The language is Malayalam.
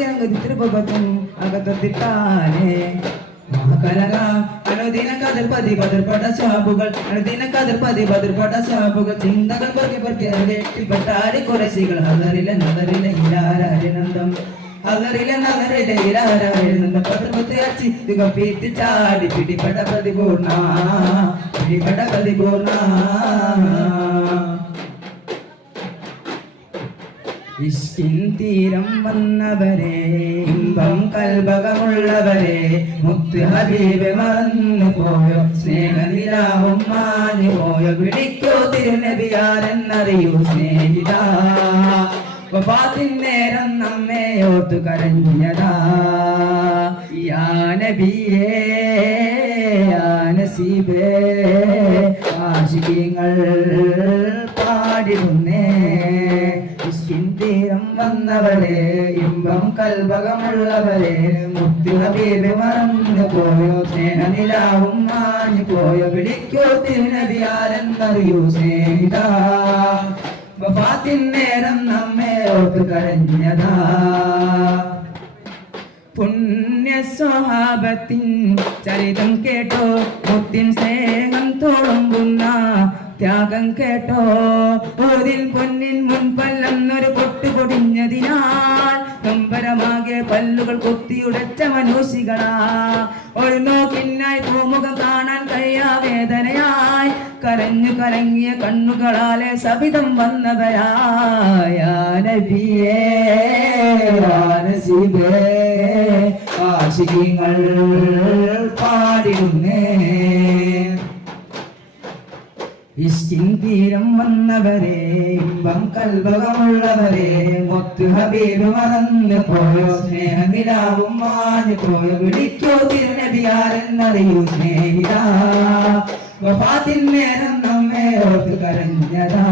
തിരുപ്പത്തും അകത്തൊത്തിട്ടാനേ അനുദിന കതിർ പതി പതിർപട ശാപുകൾ അനുദിന കതിർ പതി പതിർപട ശാപുകൾ ചിന്തകൾ പെട്ടാരി കുറശികൾ അതറിലെ നദറിലെ ഇലാരാനന്ദം അതറിലെ നദറിലെ ഇലാരാനന്ദം പതിർപത്തി അച്ചി പീത്തി ചാടി പിടിപെട പ്രതിപൂർണ പിടിപെട പ്രതിപൂർണ ഇഷ്കിൻ തീരം വന്നവരെ ഇമ്പം കൽബകമുള്ളവരെ മുത്ത് ഹബീബ് മറന്നു പോയോ സ്നേഹനിലാവും മാഞ്ഞു പോയോ വിളിക്കോ തിരുനബിയാരെന്നറിയൂ സ്നേഹിത വഫാത്തിൻ നേരം നമ്മെ ഓർത്തു കരഞ്ഞതാ യാ നബിയേ യാ നസീബേ ആശികീങ്ങൾ പാടിടുന്നേ തീരം വന്നവരെ ഇമ്പം കൽബകമുള്ളവരെ മുത്ത് ഹബീബ് മറന്നു പോയോ സ്നേഹനിലാവും മാഞ്ഞു പോയോ വിളിക്കോ തിരുനബിയാരെന്നറിയൂ സ്നേഹിത വഫാത്തിൻ നേരം നമ്മെ ഓർത്ത് കരഞ്ഞതാ പുണ്യ സ്വഹാബത്തിൻ ചരിതം കേട്ടോ മുത്തിൻ സ്നേഹം തോളുമ്പുന്ന ത്യാഗം കേട്ടോ ഓതിൻ പൊന്നിൻ മുൻപല്ലെന്നൊരു പൊട്ടു പൊടിഞ്ഞതിനാൽ നൊമ്പരമാകെ പല്ലുകൾ കൊത്തിയുടച്ച മനോഷികളാ ഒരു നോക്കിനായി പൂമുഖം കാണാൻ കഴിയാ വേദനയായി കരഞ്ഞു കലങ്ങിയ കണ്ണുകളാലെ സബിതം വന്നവരായ നബിയേ നസീബേ ആശികീങ്ങൾ പാടിടുന്നേ ഇഷ്കിൻ തീരം വന്നവരെ ഇമ്പം കൽബകമുള്ളവരെ മുത്ത് ഹബീബ് മറന്നു പോയോ സ്നേഹനിലാവും മാഞ്ഞു പോയോ വിളിക്കോ തിരുനബിയാരെന്നറിയൂ സ്നേഹിത വഫാത്തിൻ നേരം നമ്മെ ഓർത്ത് കരഞ്ഞതാ